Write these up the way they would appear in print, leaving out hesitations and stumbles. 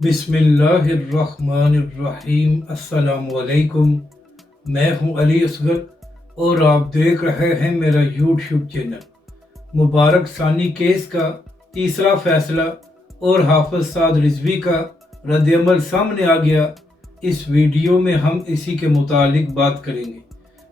बिस्मिल्लाहिर्रहमानिर्रहीम। अस्सलाम वालेकुम। मैं हूं अली असगर और आप देख रहे हैं मेरा यूट्यूब चैनल। मुबारक सानी केस का तीसरा फैसला और हाफिज साद रिजवी का रद्द-ए-अमल सामने आ गया। इस वीडियो में हम इसी के मुतालिक बात करेंगे।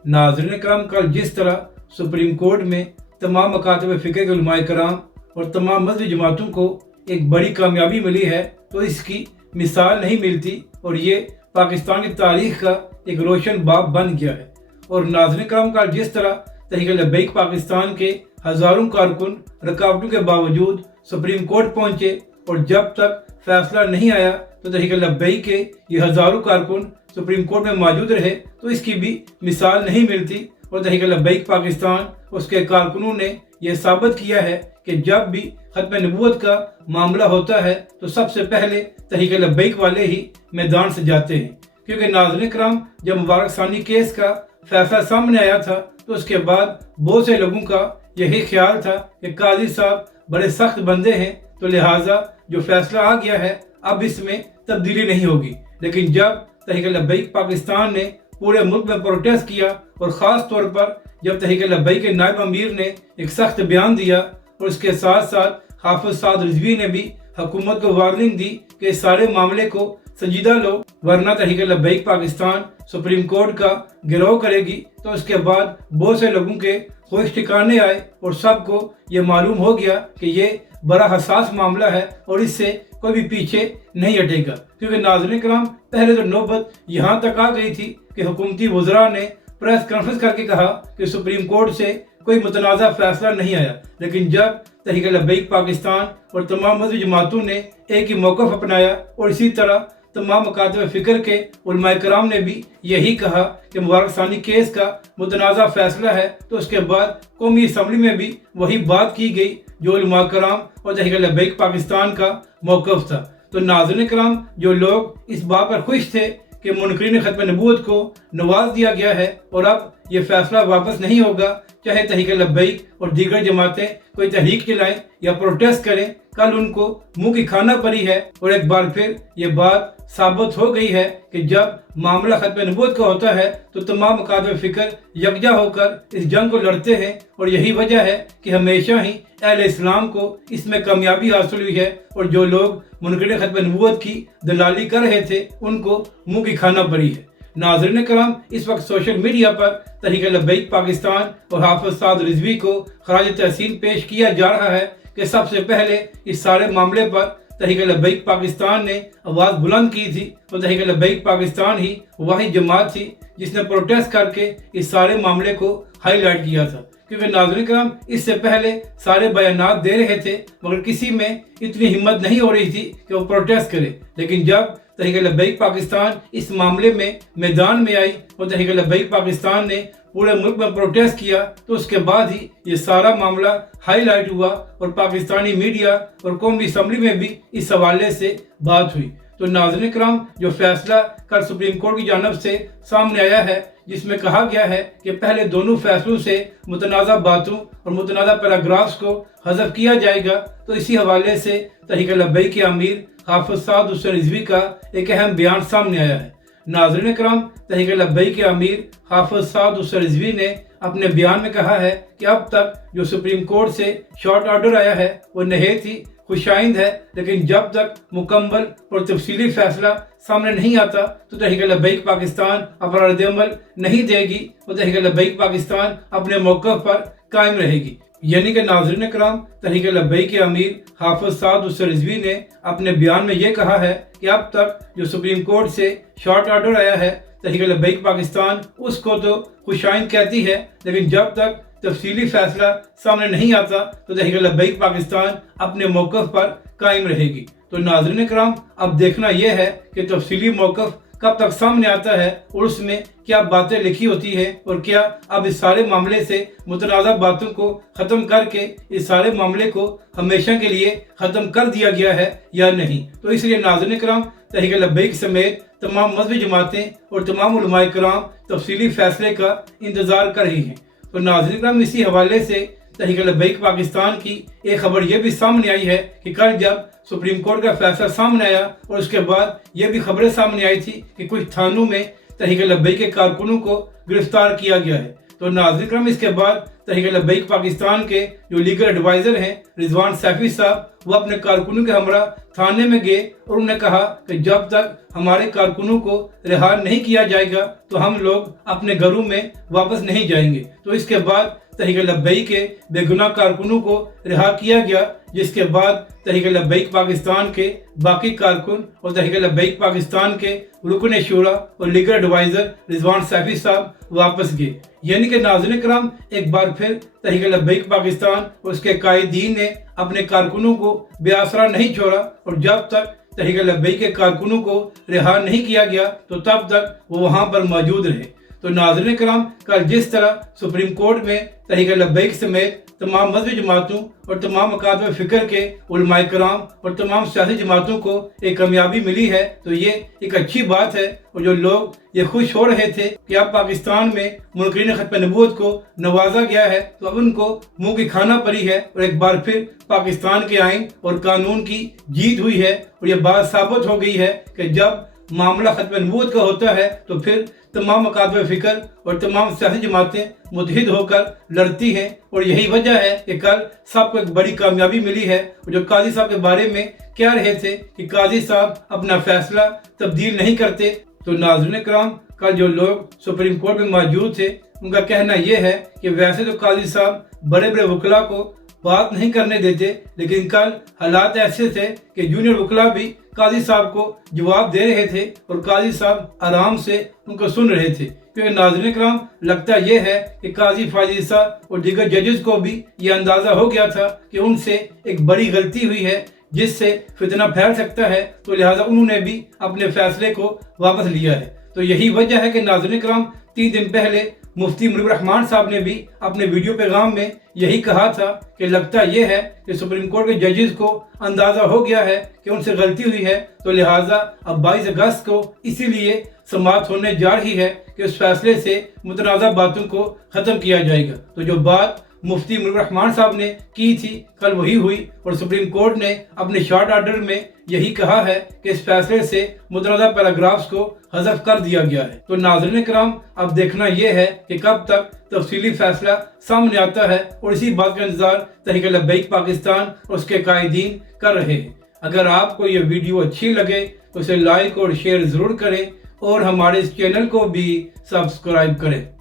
नाज़रीन कराम, कल जिस तरह सुप्रीम कोर्ट में तमाम मकातब फ़िक़्ह के उलमाए कराम और तमाम मज़हबी जमातों को एक बड़ी कामयाबी मिली है, तो इसकी मिसाल नहीं मिलती और ये पाकिस्तान की तारीख का एक रोशन बाब बन गया है। और नाज़रीन कराम, का जिस तरह तहरीक लब्बैक पाकिस्तान के हज़ारों कारकुन रुकावटों के बावजूद सुप्रीम कोर्ट पहुँचे और जब तक फैसला नहीं आया तो तहरीक लब्बैक के ये हज़ारों कारकुन सुप्रीम कोर्ट में मौजूद रहे, तो इसकी भी मिसाल नहीं मिलती। और तहरीक लब्बैक पाकिस्तान उसके कारकुनों ने यह साबित किया है कि जब भी खत्म नबूवत का मामला होता है तो सबसे पहले तहरीक लब्बैक वाले ही मैदान से जाते हैं। क्योंकि नाज़रीन कराम, जब मुबारक सानी केस का फैसला सामने आया था तो उसके बाद बहुत से लोगों का यही ख्याल था कि काजी साहब बड़े सख्त बंदे हैं, तो लिहाजा जो फैसला आ गया है अब इसमें तब्दीली नहीं होगी। लेकिन जब तहरीक लब्बैक पाकिस्तान ने पूरे मुल्क में प्रोटेस्ट किया और ख़ास तौर पर जब तहरीक लब्बैक के नायब अमीर ने एक सख्त बयान दिया और उसके साथ साथ हाफिज साद रिजवी ने भी हुकूमत को वार्निंग दी कि सारे मामले को संजीदा लो, वरना तहरीक लब्बैक पाकिस्तान सुप्रीम कोर्ट का गिरव करेगी, तो उसके बाद बहुत से लोगों के होश ठिकाने आए और सबको ये मालूम हो गया कि ये बड़ा हसास मामला है और इससे कोई भी पीछे नहीं हटेगा। क्योंकि नाज़रीन कराम, पहले तो नौबत यहाँ तक आ गई थी कि हुकूमती वज़रा ने प्रेस कॉन्फ्रेंस करके कहा कि सुप्रीम कोर्ट से कोई मुतनाज़ा फैसला नहीं आया। लेकिन जब तहरीक लब्बैक पाकिस्तान और तमाम मज़हबी जमातों ने एक ही मौक़िफ़ अपनाया और इसी तरह तमाम मकातब फ़िक्र के उलमाए कराम ने भी यही कहा कि मुबारक सानी केस का मुतनाज़ा फैसला है, तो उसके बाद कौमी असम्बली में भी वही बात की गई जो उलमा कराम और तहरीक लब्बैक पाकिस्तान का मौक़िफ़ था। तो नाज़रीन कराम, जो लोग इस बात पर खुश थे कि मुनकरीन खत्म नबूवत को नवाज दिया गया है और अब ये फैसला वापस नहीं होगा, चाहे तहरीक लब्बैक और दीगर जमातें कोई तहरीक चलाएं या प्रोटेस्ट करें, कल उनको मुंह की खाना पड़ी है। और एक बार फिर ये बात साबित हो गई है कि जब मामला खत्म नबूवत का होता है तो तमाम मकातब फ़िक्र यकजा होकर इस जंग को लड़ते हैं। और यही वजह है कि हमेशा ही अहले इस्लाम को इसमें कामयाबी हासिल हुई है और जो लोग मुनकरीन खत्म नबूवत की दलाली कर रहे थे उनको मुंह की खाना पड़ी है। नाज़रीन कराम, इस वक्त सोशल मीडिया पर तहरीक लब्बैक पाकिस्तान और हाफिज साद रिजवी को खराज तहसीन पेश किया जा रहा है कि सबसे पहले इस सारे मामले पर तहरीक लब्बैक पाकिस्तान ने आवाज़ बुलंद की थी और तहरीक लब्बैक पाकिस्तान ही वही जमात थी जिसने प्रोटेस्ट करके इस सारे मामले को हाईलाइट किया था। क्योंकि नाज़रीन कराम, इससे पहले सारे बयानात दे रहे थे मगर किसी में इतनी हिम्मत नहीं हो रही थी कि वो प्रोटेस्ट करे। लेकिन जब तहरीक लब्बैक पाकिस्तान इस मामले में मैदान में आई और तहरीक लब्बैक पाकिस्तान ने पूरे मुल्क में प्रोटेस्ट किया, तो उसके बाद ही ये सारा मामला हाईलाइट हुआ और पाकिस्तानी मीडिया और कौमी असम्बली में भी इस हवाले से बात हुई। तो नाज़रीन कराम, जो फैसला कल सुप्रीम कोर्ट की जानिब से सामने आया है जिसमें कहा गया है कि पहले दोनों फैसलों से मुतनाज़ा बातों और मुतनाज़ा पैराग्राफ्स को हज़फ किया जाएगा, तो इसी हवाले से तहरीक लब्बैक के अमीर हाफिज साद रिजवी का एक अहम बयान सामने आया है। नाज़रीन कराम, तहरीक लब्बैक के अमीर हाफिज साद रिजवी ने अपने बयान में कहा है कि अब तक जो सुप्रीम कोर्ट से शॉर्ट ऑर्डर आया है वो नहायत ही खुशाइंद है, लेकिन जब तक मुकम्मल और तफसीली फैसला सामने नहीं आता तो तहरीक लब्बैक पाकिस्तान अपना रद्द-ए-अमल नहीं देगी और तहरीक लब्बैक पाकिस्तान अपने मौक़िफ़ पर कायम रहेगी। यानी कि नाज़रीन कराम, तहरीक लब्बैक के अमीर हाफिज साद रिजवी ने अपने बयान में ये कहा है कि अब तक जो सुप्रीम कोर्ट से शॉर्ट ऑर्डर आया है तहरीक लब्बैक पाकिस्तान उसको तो खुशाइंद कहती है, लेकिन जब तक तफसीली फैसला सामने नहीं आता तो तहरीक लब्बैक पाकिस्तान अपने मौक़िफ़ पर कायम रहेगी। तो नाज़रीन कराम, अब देखना यह है कि तफसीली मौक़िफ़ कब तक सामने आता है और उसमें क्या बातें लिखी होती है और क्या अब इस सारे मामले से मुतनाज़ा बातों को ख़त्म करके इस सारे मामले को हमेशा के लिए ख़त्म कर दिया गया है या नहीं। तो इसलिए नाज़रीन कराम, तहरीक लब्बैक समेत तमाम मज़हबी जमातें और तमाम उलमाए कराम तफसीली फ़ैसले का इंतज़ार कर रही हैं। तो नाज़रीन कराम, इसी हवाले से तहरीक लब्बैक पाकिस्तान की एक खबर ये भी सामने आई है कि कल जब सुप्रीम कोर्ट का फैसला सामने आया और उसके बाद ये भी खबरें सामने आई थी कि कुछ थानों में तहरीक लब्बैक के कारकुनों को गिरफ्तार किया गया है। तो नाज़रीन करम, इसके बाद तहरीक लब्बैक पाकिस्तान के जो लीगल एडवाइज़र हैं रिजवान सैफी साहब, वो अपने कारकुनों के हमरा थाने में गए और उन्होंने कहा कि जब तक हमारे कारकुनों को रिहा नहीं किया जाएगा तो हम लोग अपने घरों में वापस नहीं जाएंगे। तो इसके बाद तहरीक लब्बैक के बेगुनाह कारकुनों को रिहा किया गया, जिसके बाद तहरीक लब्बैक पाकिस्तान के बाकी कारकुन और तहरीक लब्बैक पाकिस्तान के रुकन शूरा और लीगल एडवाइज़र रिजवान सैफी साहब वापस गए। यानी कि नाज़रीन करम, एक बार फिर तहरीक लब्बैक पाकिस्तान और उसके कायदीन ने अपने कारकुनों को बेआसरा नहीं छोड़ा और जब तक तहरीक लब्बैक के कारकुनों को रिहा नहीं किया गया तो तब तक वो वहाँ पर मौजूद रहे। तो नाज़रीन करम, कल जिस तरह सुप्रीम कोर्ट में तहरीक लब्बैक समेत तमाम मजहबी जमातों और तमाम अकादे फ़िक्र के उलमाए कराम और तमाम सियासी जमातों को एक कामयाबी मिली है, तो ये एक अच्छी बात है। और जो लोग ये खुश हो रहे थे कि अब पाकिस्तान में मुनकरीन खत्म नबूवत को नवाजा गया है, तो अब उनको मुंह की खाना पड़ी है और एक बार फिर पाकिस्तान के आइन और कानून की जीत हुई है। और ये बात साबित हो गई है कि जब मामला खत्म नबूवत का होता है तो फिर तमाम अकादे फ़िक्र और तमाम सियासी जमातें मुत्तहिद होकर लड़ती हैं। और यही वजह है कि कल सबको एक बड़ी कामयाबी मिली है। और जो काजी साहब के बारे में कह रहे थे कि काजी साहब अपना फैसला तब्दील नहीं करते, तो नाज़रीन करम, कल जो लोग सुप्रीम कोर्ट में मौजूद थे उनका कहना यह है कि वैसे तो काजी साहब बड़े बड़े वकला को बात नहीं करने देते, लेकिन कल हालात ऐसे थे कि जूनियर वकला भी काजी साहब को जवाब दे रहे थे और काजी साहब आराम से उनको सुन रहे थे। क्योंकि नाज़रीन करम, लगता यह है कि काजी फाजिल साहब और दीगर जजेस को भी ये अंदाज़ा हो गया था कि उनसे एक बड़ी गलती हुई है जिससे फितना फैल सकता है, तो लिहाजा उन्होंने भी अपने फैसले को वापस लिया है। तो यही वजह है कि नाज़रीन करम, 3 दिन पहले मुफ्ती मुनीब रहमान साहब ने भी अपने वीडियो पैगाम में यही कहा था कि लगता यह है कि सुप्रीम कोर्ट के जजेस को अंदाज़ा हो गया है कि उनसे गलती हुई है, तो लिहाजा अब 22 अगस्त को इसीलिए समाअत होने जा रही है कि उस फैसले से मुतनाज़ा बातों को ख़त्म किया जाएगा। तो जो बात मुफ्ती मुनीब रहमान साहब ने की थी कल वही हुई और सुप्रीम कोर्ट ने अपने शॉर्ट ऑर्डर में यही कहा है कि इस फैसले से मुतनाज़ा पैराग्राफ्स को हज़फ कर दिया गया है। तो नाज़रीन करम, अब देखना यह है कि कब तक तफसीली फैसला सामने आता है और इसी बात का इंतजार तहरीक लब्बैक पाकिस्तान और उसके कायदीन कर रहे हैं। अगर आपको ये वीडियो अच्छी लगे तो इसे लाइक और शेयर ज़रूर करें और हमारे इस चैनल को भी सब्सक्राइब करें।